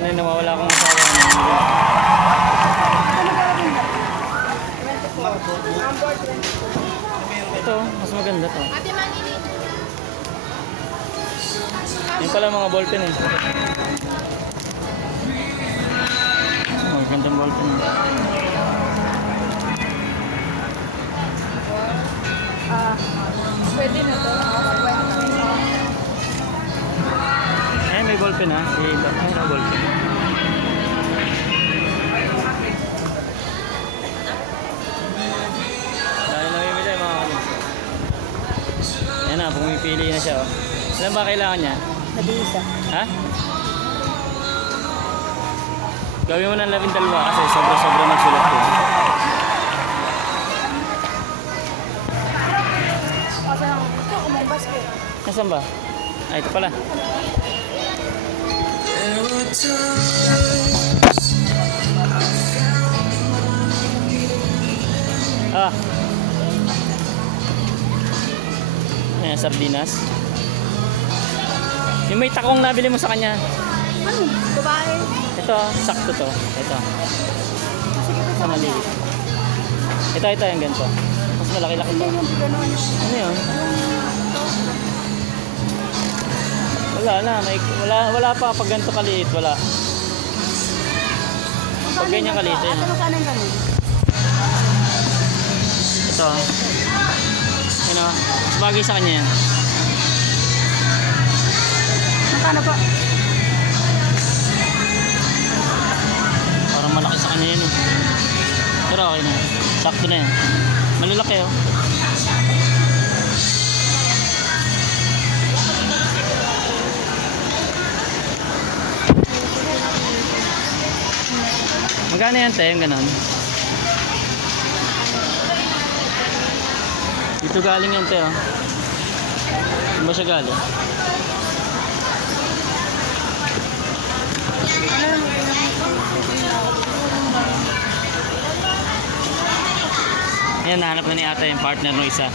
Yan na nawawala akong asawa na. Ito, mas maganda to. Yan pala mga ballpen eh. Oh, gandang ballpen eh. Pwede na to. Eh, may ballpen ha. May ballpen. Dahil namimili mga kalim. Yan na, pumipili na siya. Oh. Ilan ba kailangan niya? Nag-iisa. Ha? Gawin mo ng 12 kasi sobra-sobra magsulat ko. Kasi ito, kumambas ko. Nasaan ba? Ay, ito pala. Ah. Ayan, sardinas. Yung may takong nabili mo sa kanya. Ano? Babae? Ito, sakto to. Ito. Sa maliit. Ito, yung ganito. Mas malaki-laki to. Yung gano'n. Ano yun? Wala na. Wala pa. Pag ganito kaliit, wala. Pag ganyan kaliit, yun. Ano ka nang gano'n? Ito. Yun o. Bagay sa kanya yan. Magkano po? Parang malaki sa kanya yun eh. Pero okay na. Sakto na yan. Malalaki oh. Magkano yan tayo yung ganon? Dito galing yan tayo. Saan ba siya galing? Ayan, nahanap na ni ata yung partner no isa.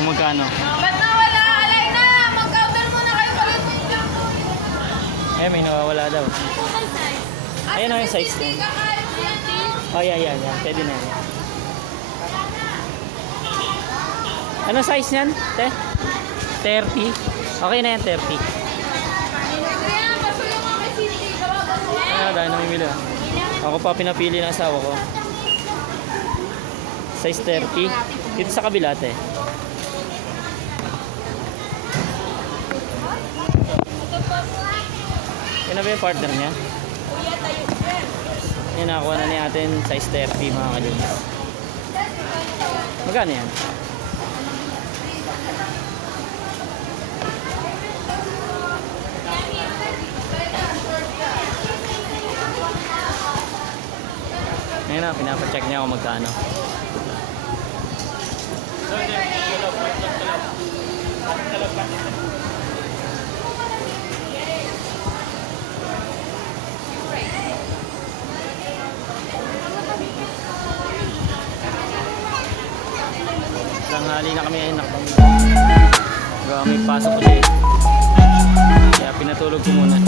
Kung magkano. Ba't nawala? Alay na! Mag-counter muna kayo palit. Eh, may nawawala daw. Ayan o yung size niya. Oh, yeah. Pwede na yan. Anong size niyan? Te? 30? Okay na yan, 30. Ano, dahil namimili ah. Ako pa pinapili ng asawa ko. Size 30. Dito sa kabila, te. Yan na ba yung partner niya? Yan, nakakuha na ni atin size 30 mga kalinis. Magkano yan? Ngayon na, pinapacheck niya kung magkano. Tanghali na kami ngayon nakapamilya. May pasok kasi. Kaya pinatulog ko muna.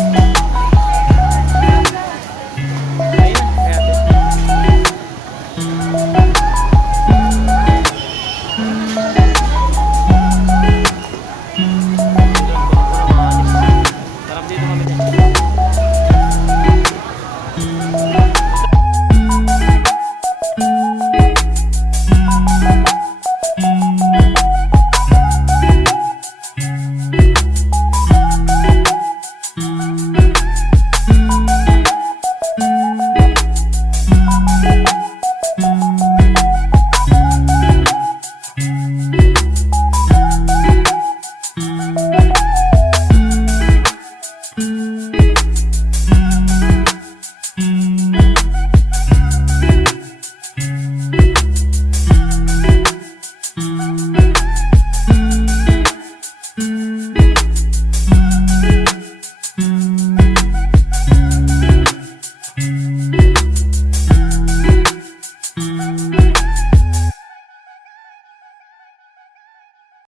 Ayun na, kaya